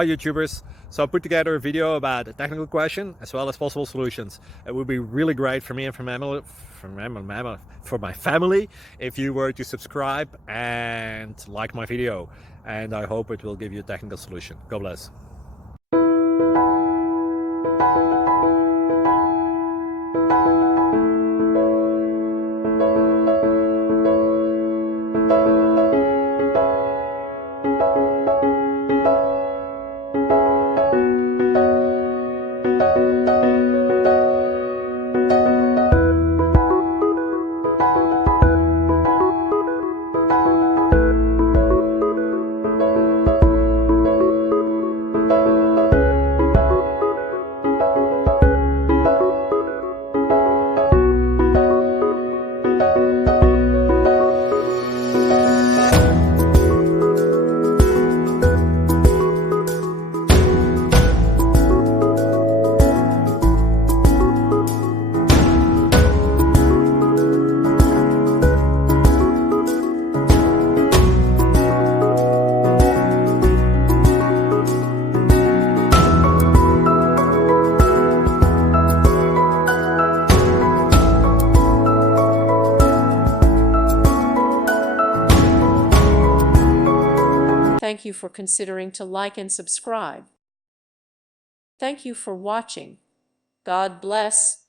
Hi YouTubers! So I put together a video about a technical question as well as possible solutions. It would be really great for me and for my family if you were to subscribe and like my video, and I hope it will give you a technical solution. God bless. Thank you for considering to like and subscribe. Thank you for watching. God bless.